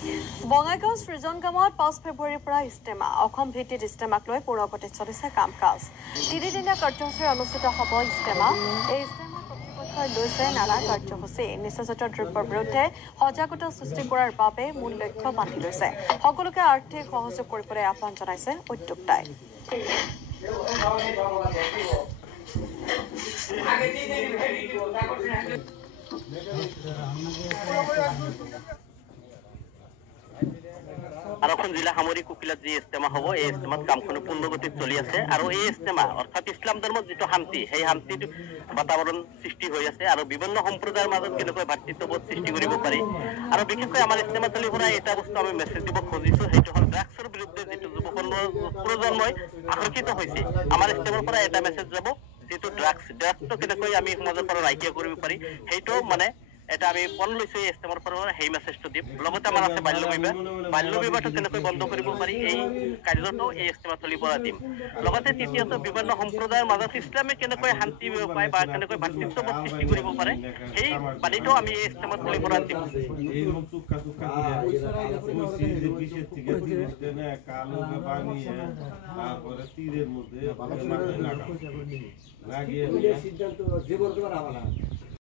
বঙাইগাঁও সৃজনগামত ৫ ফেব্ৰুৱাৰীৰ পৰা ইষ্টেমা অসম ভিত্তিত ইষ্টেমাক লৈ পৌৰগতিত চলিছে কাম কাজ। তিনিদিনীয়া কাৰ্যসূচী অনুষ্ঠিত হ'ব ইষ্টেমা। এই ইষ্টেমা কৰ্তৃপক্ষই লৈছে নানা কাৰ্যসূচী। নিচাজাতীয় দ্ৰব্যৰ বিৰুদ্ধে সজাগতা সৃষ্টি কৰাৰ বাবে মূল লক্ষ্য বান্ধি লৈছে। সকলোকে আৰ্থিক সহযোগ কৰিবলৈ আহ্বান জনাইছে উদ্যোক্তাই। আৰক্ষণ জিলা সামৰিক কুকিলাত যি ইষ্টেমা হ'ব এই ইষ্টেমাত কামখিনি পূৰ্ণগতিত চলি আছে আৰু এই ইষ্টেমা অৰ্থাৎ ইছলাম ধৰ্মৰ যিটো শান্তি সেই শান্তিটো বাতাবৰণ সৃষ্টি হৈ আছে আৰু বিভিন্ন সম্প্ৰদায়ৰ মাজত কেনেকৈ ভাতৃত্ববোধ সৃষ্টি কৰিব পাৰি আৰু বিশেষকৈ আমাৰ ইষ্টেমাতলিৰ পৰা এটা বস্তু আমি মেছেজ দিব খুজিছোঁ, সেইটো হ'ল ড্ৰাগছৰ বিৰুদ্ধে যিটো যুৱ প্ৰজন্মই আকৰ্ষিত হৈছে। আমাৰ ইষ্টেমৰ পৰা এটা মেছেজ যাব, যিটো ড্ৰাগছটো কেনেকৈ আমি সমাজৰ পৰা নাইকিয়া কৰিব পাৰি, সেইটো মানে এটা আমি পণ লৈছো এই ইষ্টেমৰ পৰা সেই মেছেজটো দিম। লগতে আমাৰ আছে বাল্য বিবাহটো কেনেকৈ বন্ধ কৰিব পাৰি এই কাৰ্যটো এই ইষ্টেমাতলিৰ পৰা দিম। লগতে তৃতীয়তে বিভিন্ন সম্প্ৰদায়ৰ মাজত ইছলামে কেনেকৈ শান্তি পায় বা কেনেকৈ ভাতৃত্ববোধ সৃষ্টি কৰিব পাৰে সেই বাণীটো আমি এই ইষ্টেমাতলিৰ পৰা দিম। লাগিয়ে